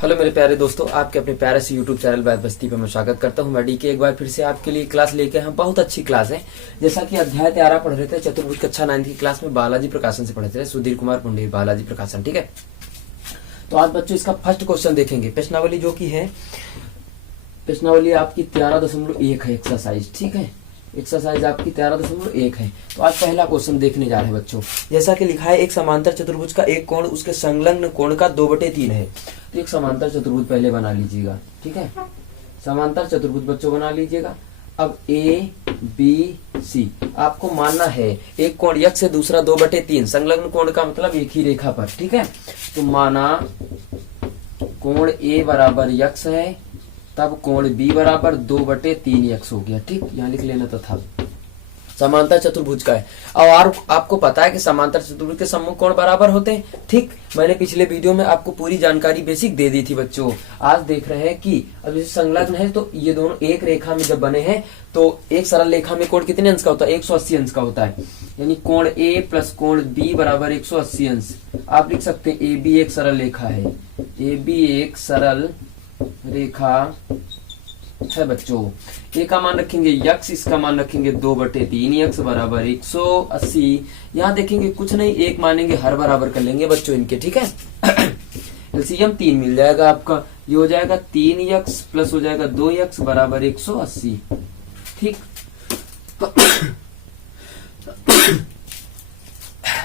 Hello मेरे प्यारे दोस्तों, आपके अपने प्यारे से यूट्यूब चैनल बैद बस्ती पे मैं स्वागत करता हूं। मैं डी के एक बार फिर से आपके लिए क्लास लेके हम बहुत अच्छी क्लास है। जैसा कि अध्याय 13 पढ़ रहे थे चतुर्भुज कक्षा 9 की क्लास में बालाजी प्रकाशन से पढ़े थे, सुधीर कुमार पुंडेर बालाजी प्रकाशन। ठीक है, तो आज बच्चों इसका फर्स्ट क्वेश्चन देखेंगे। प्रश्नावली जो की है, प्रश्नावली आपकी 13.1 है एक्सरसाइज। ठीक है, एक्सरसाइज आपकी 13.1 है। तो आज पहला क्वेश्चन देखने जा रहे हैं बच्चों। जैसा कि लिखा है, एक समांतर चतुर्भुज का एक कोण उसके संलग्न कोण का 2/3 है। तो एक समांतर चतुर्भुज पहले बना लीजिएगा। ठीक है, समांतर चतुर्भुज बच्चों बना लीजिएगा। अब ए बी सी आपको मानना है एक कोण यक्ष से दूसरा 2/3, संलग्न कोण का मतलब एक ही रेखा पर। ठीक है, तो माना कोण ए बराबर यक्ष है, तब कोण बी बराबर 2/3 यक्ष हो गया। ठीक, यहाँ लिख लेना तथा समांतर चतुर्भुज का है। और आपको पता है कि समांतर चतुर्भुज के सम्मुख कोण बराबर होते हैं। ठीक, मैंने पिछले वीडियो में आपको पूरी जानकारी बेसिक दे दी थी बच्चों। आज देख रहे हैं कि अब जैसे संलग्न है तो ये दोनों एक रेखा में जब बने हैं तो एक सरल रेखा में कोण कितने अंश का होता है? 180 अंश का होता है। यानी कोण ए प्लस कोण बी बराबर 180 अंश। आप लिख सकते हैं ए बी एक सरल रेखा है। ए बी एक सरल रेखा है बच्चों। ए का मान रखेंगे यक्स, इसका मान रखेंगे 2/3 यक्स बराबर 180। यहाँ देखेंगे कुछ नहीं, एक मानेंगे, हर बराबर कर लेंगे बच्चों इनके। ठीक है, एलसीएम 3 मिल जाएगा आपका। ये हो जाएगा 3 यक्स प्लस हो जाएगा 2 यक्स बराबर 180। ठीक,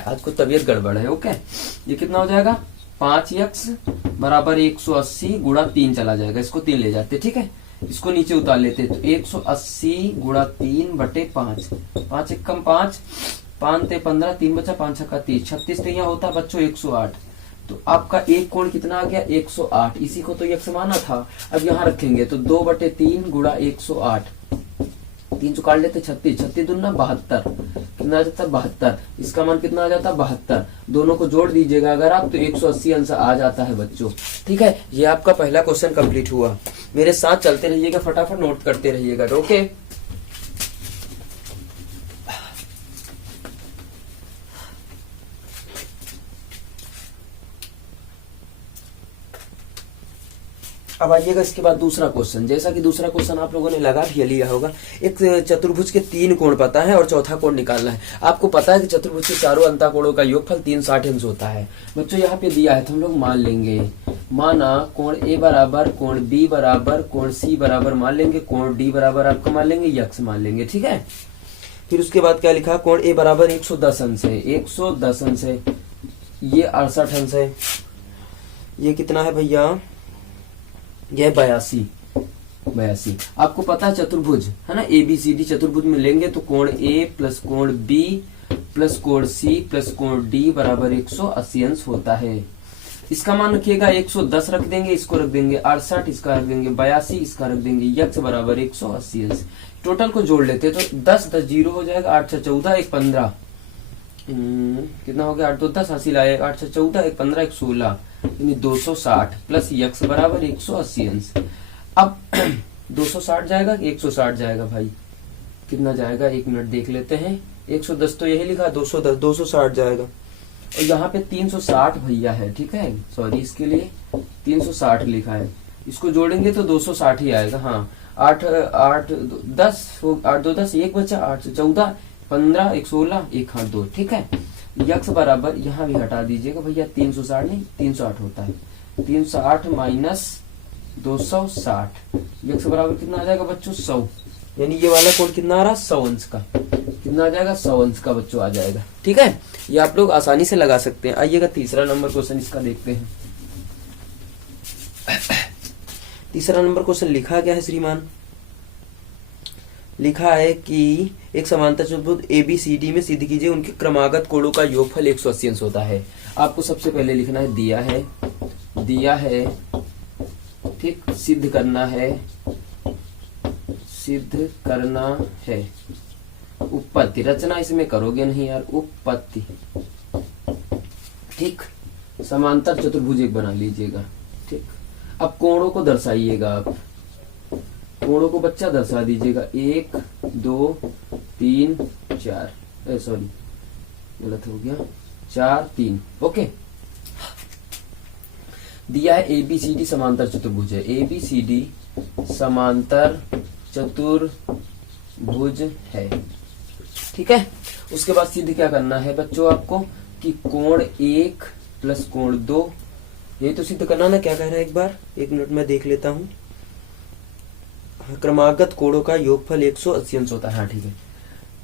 आज को तबीयत गड़बड़ है। ओके, ये कितना हो जाएगा? 5 यक्स बराबर 180 गुणा 3 चला जाएगा, इसको 3 ले जाते। ठीक है, इसको नीचे उतार लेते तो 180 गुणा 3/5, 5 एकम 5, 5 ते 15, 3 बचा, 5 छक्का 30, 36 तो यहाँ होता है बच्चों 108। तो आपका एक कोण कितना आ गया? 108। इसी को तो यक्ष माना था। अब यहाँ रखेंगे तो 2/3 गुणा 108, 3 से काट लेते 36, 36 दूना 72, कितना आ जाता है? 72। इसका मान कितना आ जाता है? 72। दोनों को जोड़ दीजिएगा अगर आप तो 180 अंश आ जाता है बच्चों। ठीक है, ये आपका पहला क्वेश्चन कंप्लीट हुआ। मेरे साथ चलते रहिएगा, फटाफट नोट करते रहिएगा। ओके, अब आइएगा इसके बाद दूसरा क्वेश्चन। जैसा कि दूसरा क्वेश्चन आप लोगों ने लगा भी लिया होगा, एक चतुर्भुज के 3 कोण पता है और चौथा कोण निकालना है। आपको पता है कि चतुर्भुज के चारों अंतःकोणों का योगफल 360 अंश होता है बच्चों। यहाँ पे दिया है तो हम लोग मान लेंगे। माना कोण ए बराबर, कोण बी बराबर, कोण सी बराबर मान लेंगे, कोण डी बराबर आपका मान लेंगे, यक्ष मान लेंगे। ठीक है, फिर उसके बाद क्या लिखा? कोण ए बराबर 110 अंश है, 110 अंश है। ये 68 अंश है। ये कितना है भैया? यह 82। आपको पता है चतुर्भुज है ना, ए बी सी डी चतुर्भुज में लेंगे तो कोण ए प्लस कोण बी प्लस कोण सी प्लस कोण डी बराबर 180 अंश होता है। इसका मान रखिएगा 110 रख देंगे, इसको रख देंगे 68, इसका रख देंगे 82, इसका रख देंगे यक्ष बराबर 180 अंश। टोटल को जोड़ लेते तो 10 10 जीरो हो जाएगा, 8 14 1 15, कितना हो गया? 8 2 10 हासिल आएगा, 8 14 1 15 1 16, यानी 260 प्लस यक्ष बराबर 180 अंश। अब 260 जाएगा कि 160 जाएगा भाई? कितना जाएगा? 1 मिनट देख लेते हैं। 110 तो यही लिखा, 210 260 जाएगा। और यहाँ पे 360 भैया है। ठीक है, सॉरी, इसके लिए 360 लिखा है। इसको जोड़ेंगे तो 260 ही आएगा। हाँ, 8 8 10 8 2 10 1 बचा, 8 14 15 1 16 1 8 2। ठीक है, यक्ष बराबर यहाँ भी हटा दीजिएगा भैया, 360 नहीं 308 होता है। 308 माइनस 260, यक्ष बराबर कितना आ जाएगा बच्चों? 100। यानी ये वाला कोण कितना आ रहा? 100 अंश का। कितना आ जाएगा? 100 अंश का बच्चों आ जाएगा। ठीक है, ये आप लोग आसानी से लगा सकते हैं। आइएगा तीसरा नंबर क्वेश्चन इसका देखते हैं। तीसरा नंबर क्वेश्चन लिखा क्या है श्रीमान? लिखा है कि एक समांतर चतुर्भुज ABCD में सिद्ध कीजिए उनके क्रमागत कोणों का योगफल 180 अंश होता है। आपको सबसे पहले लिखना है दिया है। ठीक, सिद्ध करना है। उत्पत्ति, रचना इसमें करोगे नहीं यार, उत्पत्ति। ठीक, समांतर चतुर्भुज एक बना लीजिएगा। ठीक, अब कोणों को दर्शाइएगा। आप कोणों को बच्चा दर्शा दीजिएगा, 1 2 3 4, सॉरी गलत हो गया, 4 3। ओके, दिया है ABCD समांतर चतुर्भुज है, ABCD समांतर चतुर्भुज है, ठीक है। उसके बाद सीधे क्या करना है बच्चों आपको कि कोण 1 प्लस कोण 2, यही तो सिद्ध करना ना। क्या कह रहा है एक बार, 1 मिनट में देख लेता हूँ। क्रमागत कोणों का योगफल 180 अंश होता है, हाँ ठीक है,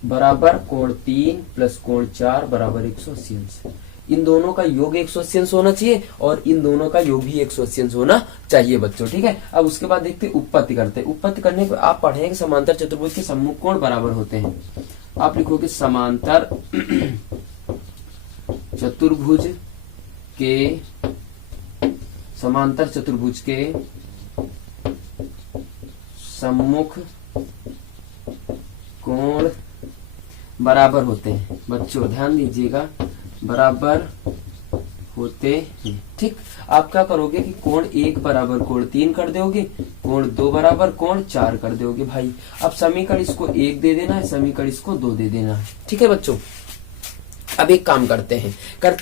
बराबर कोण 3 प्लस कोण 4 बराबर 180 अंश। इन दोनों का योग 180 अंश होना चाहिए और इन दोनों का योग भी 180 अंश होना चाहिए बच्चों, ठीक है। अब उसके बाद देखते हैं उत्पत्ति करते हैं। उत्पत्ति करने को आप पढ़ेंगे समांतर चतुर्भुज के सम्मुख कोण बराबर होते हैं। आप लिखोगे समांतर चतुर्भुज के सम्मुख कोण बराबर होते हैं बच्चों, ध्यान दीजिएगा, बराबर होते हैं, ठीक। आप क्या करोगे कि कोण 1 बराबर कोण 3 कर दोगे, कोण 2 बराबर कोण 4 कर दोगे भाई। अब समीकरण इसको 1 दे देना है, समीकरण इसको 2 दे देना है, ठीक है बच्चों। अब एक काम करते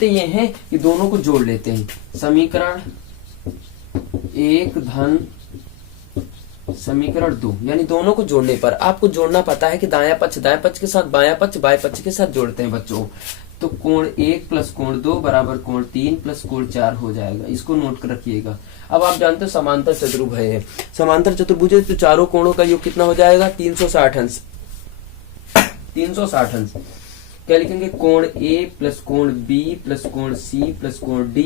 ये हैं कि दोनों को जोड़ लेते हैं। समीकरण 1 धन समीकरण 2, यानी दोनों को जोड़ने पर आपको जोड़ना पता है कि दायां पक्ष के साथ बायां पक्ष, बाएं पक्ष के साथ जोड़ते हैं बच्चों। तो कोण 1 प्लस कोण 2 बराबर कोण 3 प्लस कोण 4 हो जाएगा, इसको नोट कर रखिएगा। अब आप जानते हो समांतर चतुर्भुज है, समांतर चतुर्भुज है तो चारों कोणों का योग कितना हो जाएगा, 360 अंश। 360 अंश क्या लिखेंगे, कोण A प्लस कोण B प्लस कोण C प्लस कोण D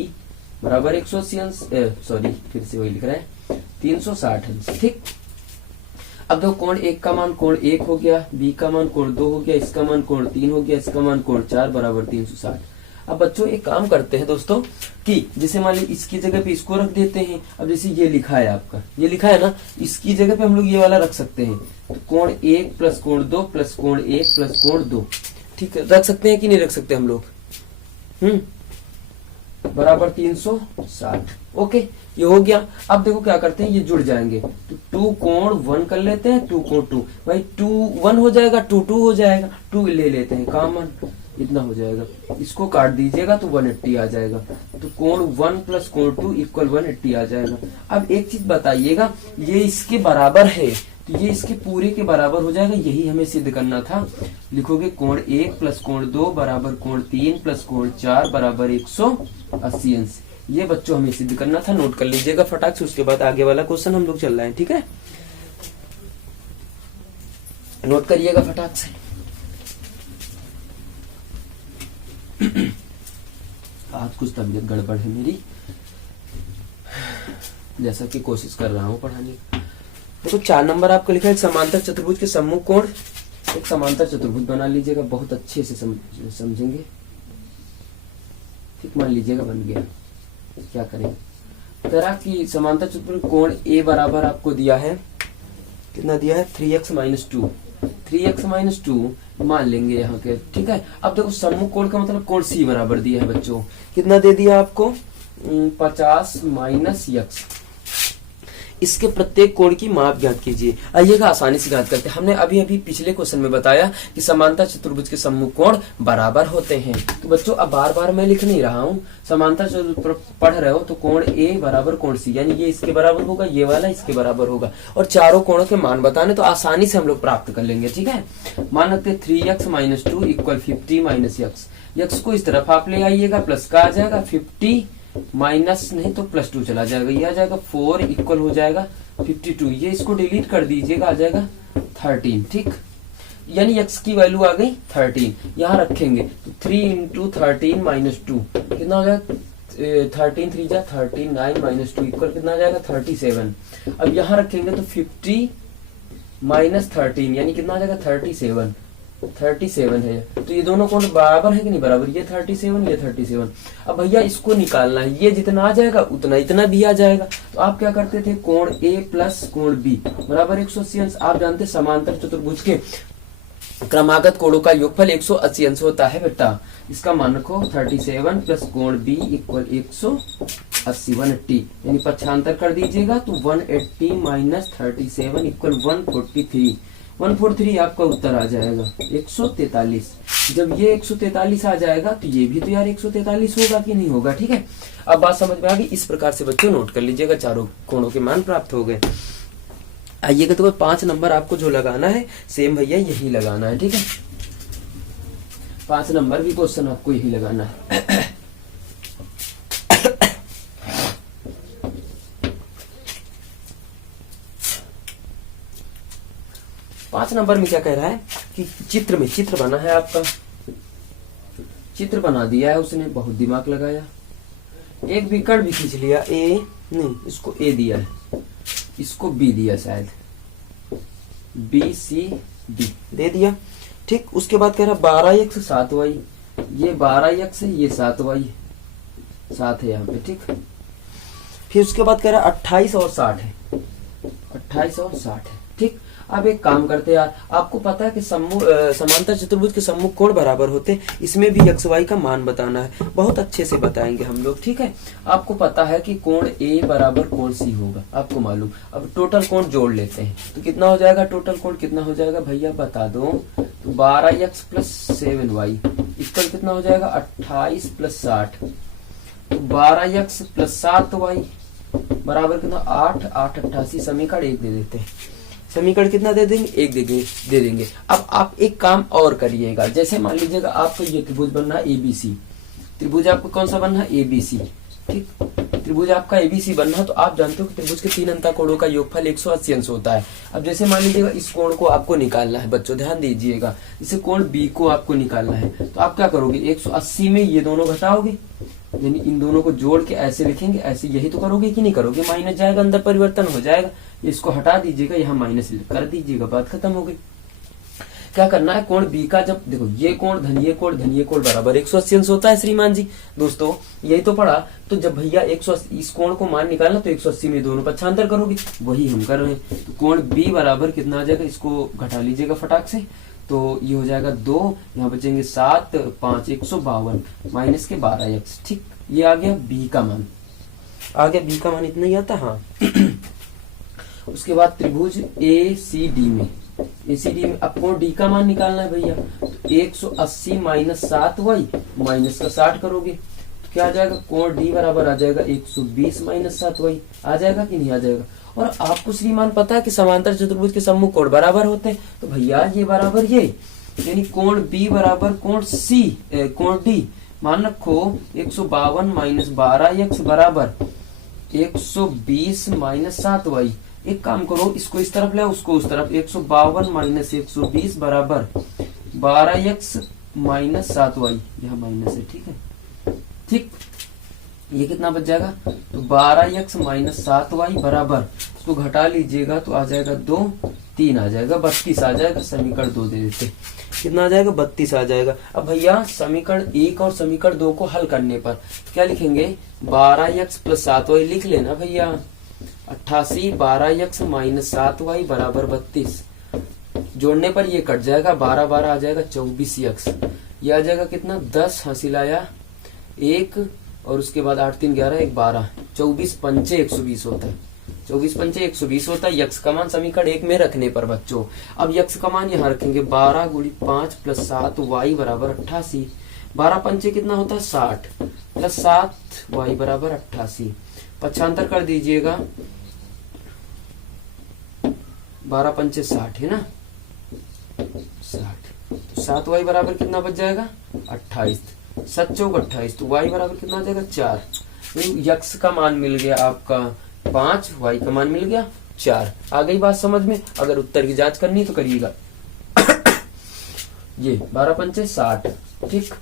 बराबर 180 अंश, सॉरी फिर से वही लिख रहे हैं, 360 अंश, ठीक। अब देखो कोण 1 का मान कोण 1 हो गया, B का मान कोण 2 हो गया, इसका मान कोण 3 हो गया, इसका मान कोण 4 बराबर 360। अब बच्चों एक काम करते हैं दोस्तों कि जैसे मान लीजिए इसकी जगह पे इसको रख देते हैं। अब जैसे ये लिखा है आपका, ये लिखा है ना, इसकी जगह पे हम लोग ये वाला रख सकते हैं। तो कोण 1 प्लस कोण 2 प्लस कोण 1 प्लस कोण 2, ठीक है, रख सकते हैं कि नहीं रख सकते हम लोग, बराबर 360। ओके, ये हो गया। अब देखो क्या करते हैं, ये जुड़ जाएंगे तो 2 कोण 1 कर लेते हैं, 2 कोण 2, भाई 2 1 हो जाएगा, 2 2 हो जाएगा, 2 ले लेते हैं कॉमन, इतना हो जाएगा, इसको काट दीजिएगा तो 180 आ जाएगा। तो कोण 1 प्लस कोण 2 इक्वल 180 आ जाएगा। अब एक चीज बताइएगा, ये इसके बराबर है तो ये इसके पूरे के बराबर हो जाएगा, यही हमें सिद्ध करना था। लिखोगे कोण 1 प्लस कोण 2 बराबर कोण 3 प्लस कोण 4 बराबर 180 अंश। ये बच्चों हमें सिद्ध करना था, नोट कर लीजिएगा फटाक से। उसके बाद आगे वाला क्वेश्चन हम लोग चल रहे हैं, ठीक है, नोट करिएगा फटाक से। आज कुछ तबीयत गड़बड़ है मेरी, जैसा कि कोशिश कर रहा हूँ पढ़ाने की। देखो 4 नंबर आपको लिखा है समांतर चतुर्भुज के सम्मुख कोण। एक समांतर चतुर्भुज बना लीजिएगा, बहुत अच्छे से समझेंगे, ठीक, मान लीजिएगा बन गया। क्या करें, तरह की समांतर चतुर्भुज कोण ए बराबर आपको दिया है, कितना दिया है, 3x - 2, 3x - 2 मान लेंगे यहाँ के, ठीक है। अब देखो सम्मुख कोण का मतलब कोण सी बराबर दिया है बच्चों, कितना दे दिया आपको, 50 - x। इसके प्रत्येक कोण की माप ज्ञात कीजिए। आइएगा आसानी से ज्ञात करते हैं। हमने अभी अभी पिछले क्वेश्चन में बताया कि समांतर चतुर्भुज के सम्मुख कोण बराबर होते हैं। तो बच्चों अब बार बार मैं लिख नहीं रहा हूँ, समांतर चतुर्भुज पढ़ रहे हो तो कोण ए बराबर कोण सी, यानी ये इसके बराबर होगा, ये वाला इसके बराबर होगा, और चारों कोणों के मान बताने तो आसानी से हम लोग प्राप्त कर लेंगे, ठीक है। मान लेते हैं 3x - 2 इक्वल 50 - x। x को इस तरफ आप ले आइएगा, प्लस का आ जाएगा, 50 माइनस नहीं तो +2 चला जाएगा, ये आ जाएगा 4 इक्वल हो जाएगा 52। ये इसको डिलीट कर दीजिएगा, आ जाएगा 13, ठीक, यानी x की वैल्यू आ गई 13। यहाँ रखेंगे तो 3 × 13 - 2 कितना हो जाएगा, 13 3 जा 39 - 2 इक्वल कितना आ जाएगा 37। अब यहाँ रखेंगे तो 50 - 13 यानी कितना आ जाएगा 37 है। तो ये दोनों कोण बराबर है कि नहीं बराबर, ये 37 ये 37। अब भैया इसको निकालना है, ये जितना आ जाएगा उतना इतना भी आ जाएगा। तो आप क्या करते थे, कोण ए प्लस कोण बी बराबर 180 अंश। आप जानते समांतर चतुर्भुज के क्रमागत कोणों का योगफल 180 अंश होता है बेटा। इसका मान रखो 37 प्लस कोण बी इक्वल 180, 180 यानी पक्षांतर कर दीजिएगा तो 180 - 37 इक्वल 143। 143 आपका उत्तर आ जाएगा 143। जब ये 143 आ जाएगा तो ये भी तो यार 143 होगा कि नहीं होगा। ठीक है, अब बात समझ में आ गई। इस प्रकार से बच्चों नोट कर लीजिएगा, चारों कोणों के मान प्राप्त हो गए। आइएगा तो 5 नंबर आपको जो लगाना है सेम भैया यही लगाना है। ठीक है, 5 नंबर भी क्वेश्चन आपको यही लगाना है। 5 नंबर में क्या कह रहा है कि चित्र बना है आपका, चित्र बना दिया है उसने, बहुत दिमाग लगाया, एक विकर्ण भी खींच लिया, ए नहीं इसको ए दिया है, इसको बी दिया, शायद बी सी डी दे दिया। ठीक, उसके बाद कह रहा 12x 7y, ये 12x है, ये 7y 7 है यहाँ पे। ठीक, फिर उसके बाद कह रहा 28 और 60 है, 28 और 60 है। ठीक, अब एक काम करते हैं यार, आपको पता है कि समांतर चतुर्भुज के सम्मुख कोण बराबर होते, इसमें भी x y का मान बताना है, बहुत अच्छे से बताएंगे हम लोग। ठीक है, आपको पता है कि कोण A बराबर कोण C होगा, आपको मालूम। अब टोटल कोण जोड़ लेते हैं तो कितना हो जाएगा, टोटल कोण कितना हो जाएगा भैया बता दो। तो 12x प्लस 7y इक्वल कितना हो जाएगा 28 प्लस 60, 12x प्लस 7y बराबर कितना 8, 8 88, समीकरण 1 दे देते हैं। समीकरण कितना दे देंगे, 1 दे देंगे। अब आप एक काम और करिएगा, जैसे मान लीजिएगा आपको ये त्रिभुज बनना है एबीसी, त्रिभुज आपको कौन सा बनना है एबीसी। ठीक, त्रिभुज आपका एबीसी बनना है तो आप जानते हो कि त्रिभुज के 3 अंतः कोणों का योगफल 180 अंश होता है। अब जैसे मान लीजिएगा इस कोण को आपको निकालना है बच्चों, ध्यान दीजिएगा, जैसे कोण बी को आपको निकालना है तो आप क्या करोगे, 180 में ये दोनों घटाओगे, यानी इन दोनों को जोड़ के ऐसे लिखेंगे, ऐसे यही तो करोगे कि नहीं करोगे, माइनस जाएगा अंदर परिवर्तन हो जाएगा, इसको हटा दीजिएगा, यहाँ माइनस कर दीजिएगा, बात खत्म हो गई। क्या करना है, कोण बी का जब देखो ये कोण धन ये कोण बराबर 180 अंश होता है श्रीमान जी, दोस्तों यही तो पढ़ा। तो जब भैया 180 इस कोण को मान निकालना तो 180 में दोनों पक्षांतर करोगे, वही हम कर रहे हैं। तो कोण बी बराबर कितना आ जाएगा, इसको घटा लीजिएगा फटाक से, तो ये हो जाएगा 2, यहाँ बचेंगे 7, 5 152 माइनस के 12x। ठीक, ये आ गया बी का मान, आ गया बी का मान, इतना ही आता। हाँ उसके बाद त्रिभुज ए सी डी में अब कोण डी का मान निकालना है भैया, तो 180 माइनस 7y माइनस का 60 करोगे तो क्या आ जाएगा, कोण डी बराबर आ जाएगा 120 माइनस 7y, आ जाएगा कि नहीं आ जाएगा। और आपको श्रीमान पता है कि समांतर चतुर्भुज के सम्मुख कोण बराबर होते हैं, तो भैया ये बराबर ये, यानी कोण बी बराबर कोण सी कोण डी, मान रखो 152 माइनस 12x बराबर 120 माइनस 7y। एक काम करो, इसको इस तरफ ले उसको उस तरफ, 152 माइनस 120 बराबर 12x माइनस 7y, यह माइनस है। ठीक है, ठीक, ये कितना बच जाएगा, तो 12x माइनस 7y बराबर, इसको घटा लीजिएगा तो आ जाएगा 2, 3 आ जाएगा, 32 आ जाएगा, समीकरण 2 दे देते, कितना आ जाएगा 32 आ जाएगा। अब भैया समीकरण 1 और समीकरण 2 को हल करने पर क्या लिखेंगे, 12x प्लस 7y लिख लेना भैया, 88 12x माइनस 7y बराबर 32, जोड़ने पर ये कट जाएगा, 12 12 आ जाएगा 24x, ये आ जाएगा कितना 10 हासिल आया 1, और उसके बाद 8 3 11 1 12, 24 पंचे 120 होता है, 24 पंचे 120 होता है। यक्स का मान समीकरण 1 में रखने पर बच्चों, अब यक्स का मान यहाँ रखेंगे 12 गुणी 5 प्लस 7 y बराबर 88, 12 पंचे कितना होता है 60 प्लस 7 y बराबर 88, पक्षांतर कर दीजिएगा, 12 पंचे 60 है ना 60, तो 7y बराबर कितना बच जाएगा 28, 7 चौक 28, तो y बराबर कितना आ जाएगा 4। यक्स का मान मिल गया आपका 5, y का मान मिल गया 4। आ गई बात समझ में, अगर उत्तर की जांच करनी तो करिएगा। ये 12 पंचे 60, ठीक,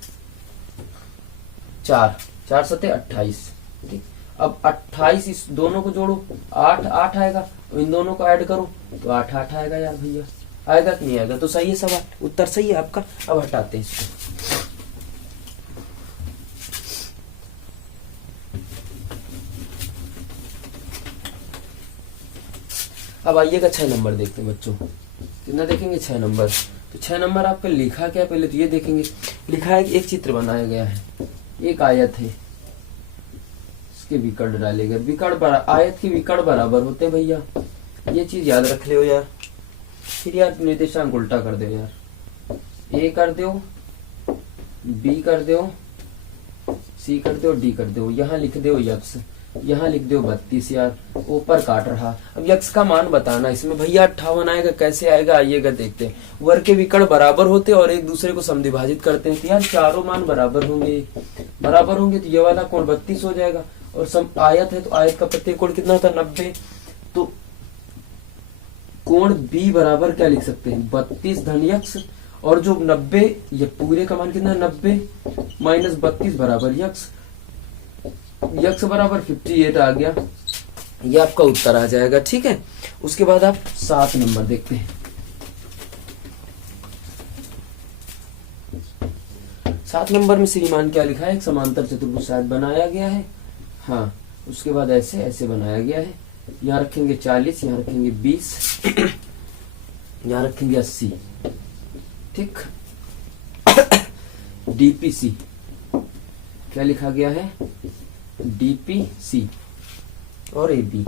4 4 सते 28, ठीक। अब 28 इस दोनों को जोड़ो, 8 8 आएगा, इन दोनों को ऐड करो तो 8 8 आएगा यार भैया, आएगा कि नहीं आएगा, तो सही है सवाल, उत्तर सही है आपका। अब हटाते हैं इसको, अब आइएगा 6 नंबर देखते हैं बच्चों, कितना देखेंगे 6 नंबर। तो 6 नंबर आपका लिखा क्या, पहले तो ये देखेंगे, लिखा है कि एक चित्र बनाया गया है, एक आयत है, इसके विकर्ण डाले गए, विकर्ण आयत के विकर्ण बराबर होते हैं भैया, ये चीज याद रख ले हो यार। फिर यार निर्देशांक उल्टा कर दो यार, ए कर दो, बी कर दो, सी कर दो, डी कर दो, यहाँ लिख दो यक्स, यहाँ लिख दो 32 यार, ऊपर काट रहा। अब यक्स का मान बताना, इसमें भैया 58 आएगा, कैसे आएगा आइएगा देखते हैं। वर्ग के विकर्ण बराबर होते और एक दूसरे को समद्विभाजित करते हैं, तो यार चारों मान बराबर होंगे, तो ये वाला कोण 32 हो जाएगा। और सम आयत है तो आयत का प्रत्येक कोण कितना था 90, तो कोण बी बराबर क्या लिख सकते हैं 32 धन यक्स, और जो 90 ये पूरे का मान कितना 90 माइनस 32 बराबर यक्स, यक्स बराबर 58 आ गया, ये आपका उत्तर आ जाएगा। ठीक है, उसके बाद आप 7 नंबर देखते हैं। 7 नंबर में श्रीमान क्या लिखा है, एक समांतर चतुर्भुज शायद बनाया गया है, हाँ उसके बाद ऐसे ऐसे बनाया गया है, यहाँ रखेंगे 40, यहाँ रखेंगे 20, यहाँ रखेंगे 80, ठीक। डीपीसी क्या लिखा गया है, डीपीसी और एबी,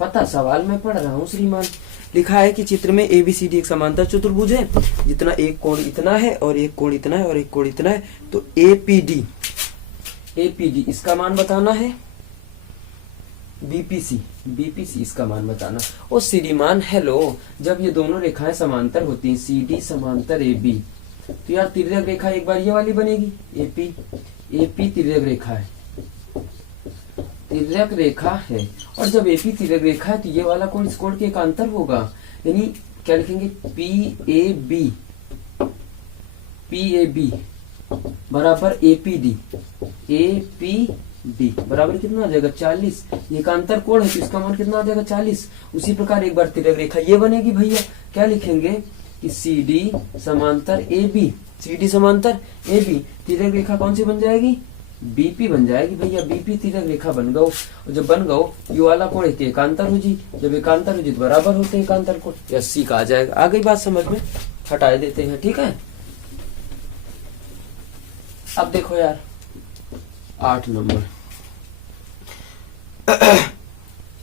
पता सवाल में पढ़ रहा हूँ श्रीमान। लिखा है कि चित्र में एबीसीडी एक समांतर चतुर्भुज है, जितना एक कोण इतना है और एक कोण इतना है और एक कोण इतना है, तो एपीडी इसका मान बताना है, बीपीसी इसका मान बताना। और श्रीमान हेलो, जब ये दोनों रेखाएं समांतर होती हैं, सीडी समांतर एबी, तो यार तिर्यक रेखा एक बार ये वाली बनेगी, एपी तिर्यक रेखा है, तिर्यक रेखा है। और जब एपी तिर्यक रेखा है तो ये वाला कोण इस कोण के एकांतर होगा, यानी क्या लिखेंगे पीएबी बराबर एपीडी बराबर कितना आ जाएगा 40, ये एकांतर कोण है तो इसका मान कितना आ जाएगा 40। उसी प्रकार एक बार तिर्यक रेखा ये बनेगी भैया, क्या लिखेंगे कि सीडी समांतर एबी, तिर्यक रेखा कौन सी बन जाएगी, बीपी बन जाएगी भैया, बीपी तिर्यक रेखा बन गओ। और जब बन गओ ये वाला कोण एकांतर हो जी, जब एकांतर हो जी तो बराबर होते हैं एकांतर कोण, 80 का आ जाएगा। आ गई बात समझ में, हटा देते हैं, ठीक है। अब देखो यार 8 नंबर,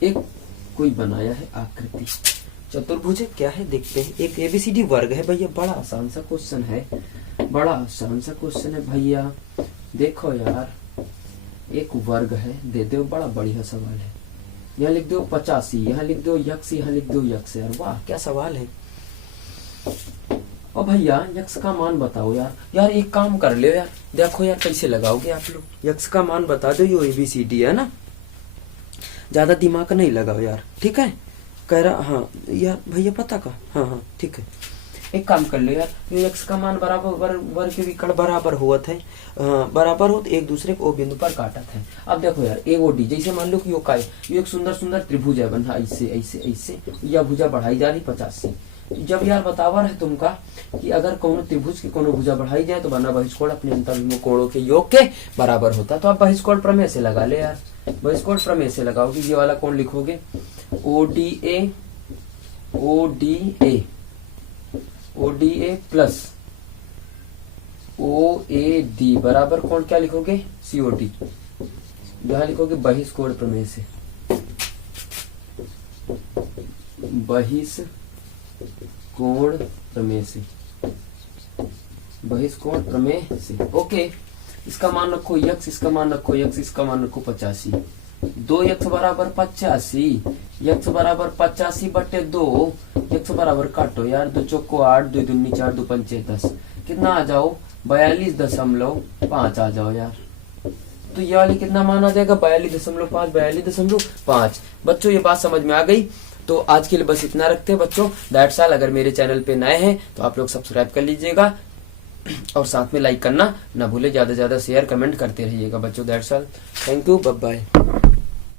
एक कोई बनाया है आकृति चतुर्भुज है, क्या है देखते हैं। एक एबीसीडी वर्ग है भैया, बड़ा आसान सा क्वेश्चन है, भैया देखो यार, एक वर्ग है दे दो, बड़ा बढ़िया सवाल है। यहाँ लिख दो 85, यहाँ लिख दो यक्स, यहाँ लिख दो यक्स, यार वाह क्या सवाल है। और भैया यक्स का मान बताओ यार एक काम कर लो यार, देखो यार कैसे लगाओगे आप लोग, यक्स का मान बता दो, ये एबीसीडी है ना, ज्यादा दिमाग नहीं लगाओ यार, ठीक है। कह रहा हाँ यार भैया पता का, हाँ ठीक है। एक काम कर लो यार, ये यक्स का मान बराबर वर्ग के विकर्ण बराबर हुआ थे, बराबर हो तो एक दूसरे को बिंदु पर काटा था। अब देखो यार ए ओ डी, जैसे मान लो कि यो एक सुंदर सुंदर त्रिभुज है बना, ऐसे यह भुजा बढ़ाई जा रही 85। जब यार बतावर है तुमका कि अगर कोनो त्रिभुज की कोनो भुजा बढ़ाई जाए तो बना बहिष्कोण अपने अंतर्भिन्न कोणों के योग के बराबर होता। तो आप बहिष्कोण प्रमेय से लगा ले यार, बहिष्कोण प्रमेय से लगाओगे, ये वाला कोण लिखोगे ओडीए प्लस ओएडी बराबर कोण क्या लिखोगे सीओडी, यहां लिखोगे बहिष्कोण प्रमेय से, बहिष्कोण प्रमेय से ओके। इसका मान रखो यक्स, इसका मान रखो यक्स, इसका मान रखो 85, 2 यक्स बराबर 85, यक्स बराबर 85 बटे 2, यक्स बराबर काटो यार, 2 चौको 8, 2 दूनी 4, 2 पंचे 10, कितना आ जाओ 42.5 आ जाओ यार। तो ये वाली कितना मान आ जाएगा 42.5। बच्चों ये बात समझ में आ गई। तो आज के लिए बस इतना रखते हैं बच्चों। That's all. अगर मेरे चैनल पे नए हैं तो आप लोग सब्सक्राइब कर लीजिएगा और साथ में लाइक करना ना भूले, ज्यादा से ज्यादा शेयर कमेंट करते रहिएगा बच्चों। That's all, thank you, bye bye.